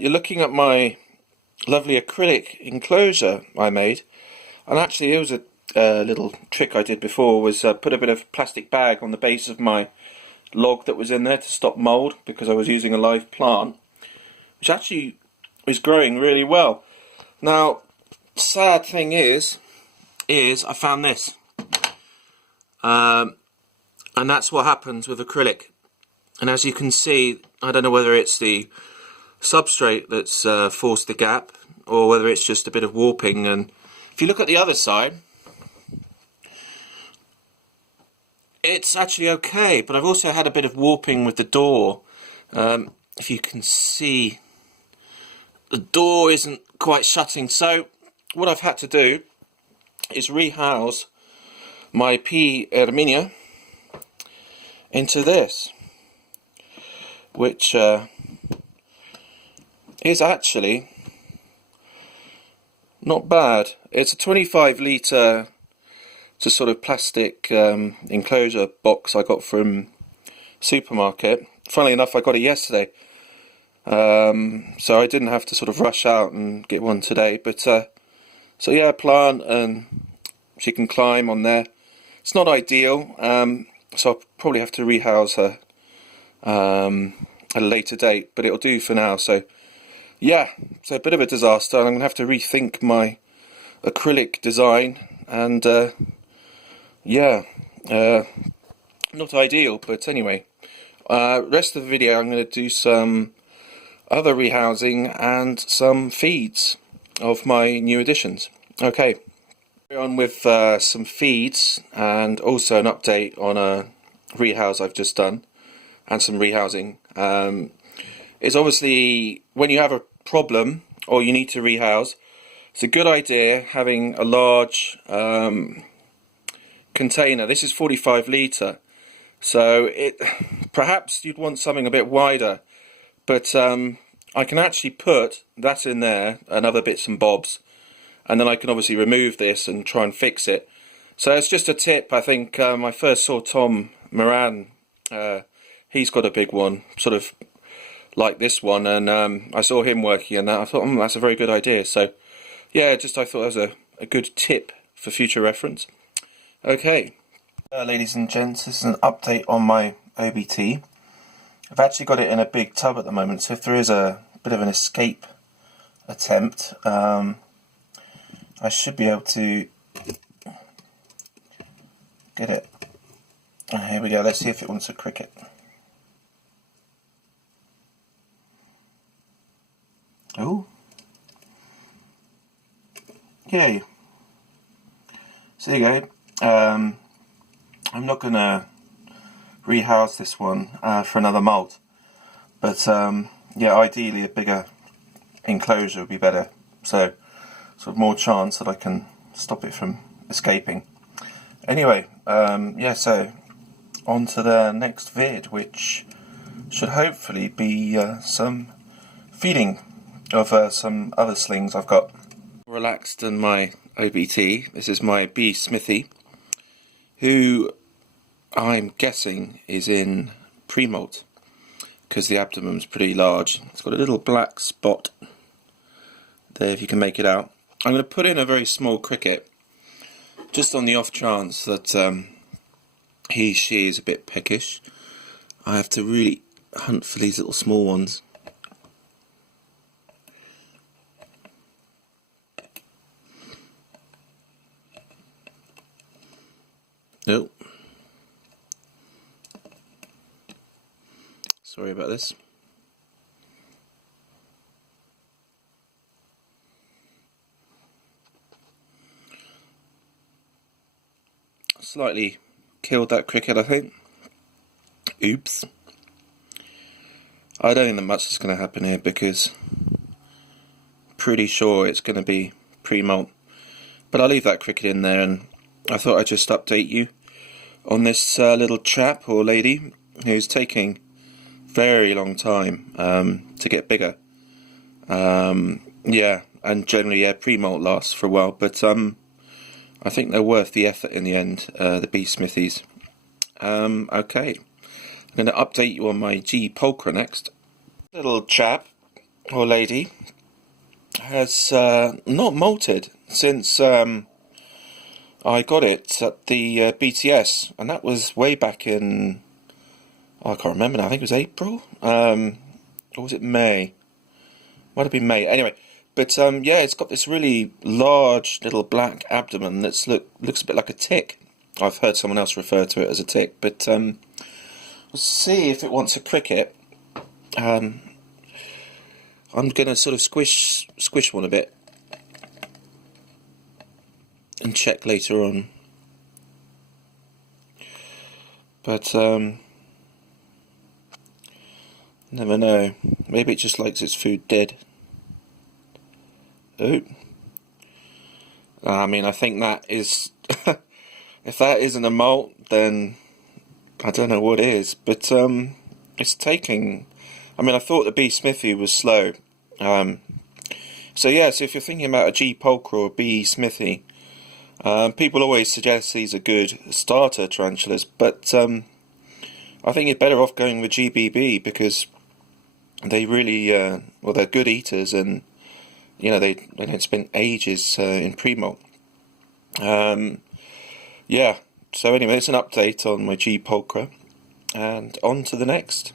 you're looking at my lovely acrylic enclosure I made, and actually it was a little trick I did before, was put a bit of plastic bag on the base of my log that was in there to stop mould, because I was using a live plant, which actually is growing really well. Now, sad thing is I found this, and that's what happens with acrylic. And as you can see, I don't know whether it's the substrate that's forced the gap, or whether it's just a bit of warping. And if you look at the other side, it's actually okay, but I've also had a bit of warping with the door. If you can see, the door isn't quite shutting, so what I've had to do is rehouse my P.Irminia into this, which is actually not bad. It's a 25 litre just sort of plastic enclosure box I got from supermarket. Funnily enough, I got it yesterday, so I didn't have to sort of rush out and get one today. But so yeah, plant, and she can climb on there. It's not ideal, so I'll probably have to rehouse her at a later date, but it'll do for now. So yeah, so a bit of a disaster. I'm going to have to rethink my acrylic design, and yeah, not ideal, but anyway, rest of the video I'm going to do some other rehousing and some feeds of my new additions. Okay, on with some feeds, and also an update on a rehouse I've just done, and some rehousing. It's obviously, when you have a problem or you need to rehouse, it's a good idea having a large container. This is 45 litre, so perhaps you'd want something a bit wider, but I can actually put that in there and other bits and bobs, and then I can obviously remove this and try and fix it. So it's just a tip. I think I first saw Tom Moran, he's got a big one, sort of like this one, and I saw him working on that. I thought, that's a very good idea. So yeah, I thought that was a good tip for future reference. Okay, ladies and gents, this is an update on my OBT. I've actually got it in a big tub at the moment, so if there is a bit of an escape attempt, I should be able to get it. Here we go, let's see if it wants a cricket. Oh, yay. So there you go. I'm not going to rehouse this one for another molt, but yeah, ideally a bigger enclosure would be better, so sort of more chance that I can stop it from escaping. Anyway, yeah, so on to the next vid, which should hopefully be some feeding of some other slings I've got. Relaxed in my OBT. This is my B.Smithi, who I'm guessing is in pre-molt, because the abdomen's pretty large. It's got a little black spot there, if you can make it out. I'm going to put in a very small cricket, just on the off chance that she is a bit peckish. I have to really hunt for these little small ones. Nope. Sorry about this. Slightly killed that cricket, I think. Oops. I don't think that much is going to happen here, because pretty sure it's going to be pre-molt. But I'll leave that cricket in there, and I thought I'd just update you on this little chap or lady who's taking very long time to get bigger. Yeah, and generally, yeah, pre-molt lasts for a while, but I think they're worth the effort in the end, the B.Smithis. Okay, I'm going to update you on my G. pulchra next. Little chap or lady has not molted since I got it at the BTS, and that was way back in, I can't remember now, I think it was April, or was it May? Might have been May. Anyway, but yeah, it's got this really large little black abdomen that looks a bit like a tick. I've heard someone else refer to it as a tick, but we'll see if it wants a cricket. I'm going to sort of squish one a bit and check later on. But never know. Maybe it just likes its food dead. Oh. I mean, I think that is... if that isn't a molt, then I don't know what is. But it's taking... I mean, I thought the B.Smithi was slow. So yeah, so if you're thinking about a G. pulchra or B.Smithi, people always suggest these are good starter tarantulas, but I think you're better off going with GBB because they really, well, they're good eaters, and you know they don't spend ages in pre-molt. Yeah. So anyway, it's an update on my G. pulchra, and on to the next.